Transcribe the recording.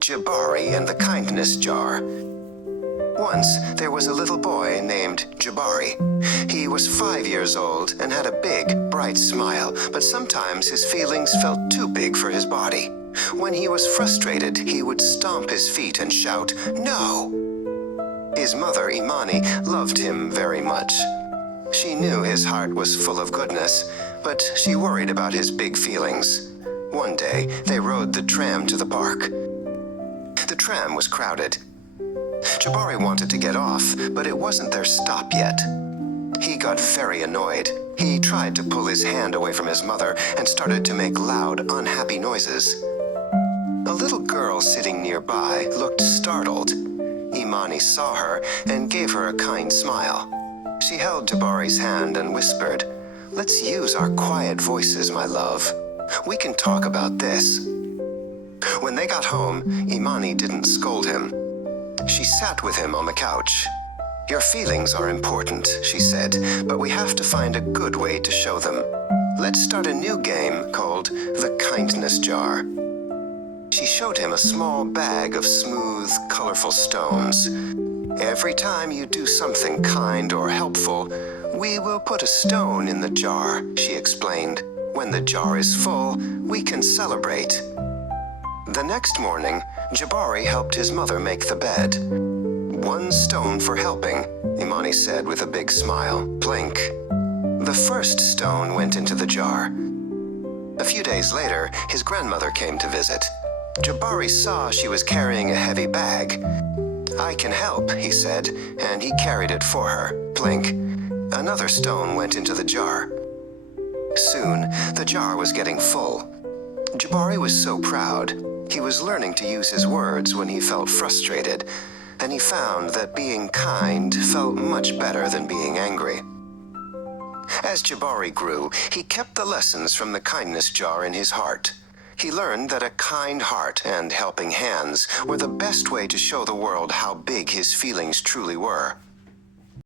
Jabari and the Kindness Jar. Once, there was a little boy named Jabari. He was 5 years old and had a big, bright smile, but sometimes his feelings felt too big for his body. When he was frustrated, he would stomp his feet and shout, "No!" His mother, Imani, loved him very much. She knew his heart was full of goodness, but she worried about his big feelings. One day, they rode the tram to the park. The tram was crowded. Jabari wanted to get off, but it wasn't their stop yet. He got very annoyed. He tried to pull his hand away from his mother and started to make loud, unhappy noises. A little girl sitting nearby looked startled. Imani saw her and gave her a kind smile. She held Jabari's hand and whispered, "Let's use our quiet voices, my love. We can talk about this." When they got home, Imani didn't scold him. She sat with him on the couch. "Your feelings are important," she said, "but we have to find a good way to show them. Let's start a new game called the Kindness Jar." She showed him a small bag of smooth, colorful stones. "Every time you do something kind or helpful, we will put a stone in the jar," she explained. "When the jar is full, we can celebrate." The next morning, Jabari helped his mother make the bed. "One stone for helping," Imani said with a big smile. Blink. The first stone went into the jar. A few days later, his grandmother came to visit. Jabari saw she was carrying a heavy bag. "I can help," he said, and he carried it for her. Blink. Another stone went into the jar. Soon, the jar was getting full. Jabari was so proud. He was learning to use his words when he felt frustrated, and he found that being kind felt much better than being angry. As Jabari grew, he kept the lessons from the kindness jar in his heart. He learned that a kind heart and helping hands were the best way to show the world how big his feelings truly were.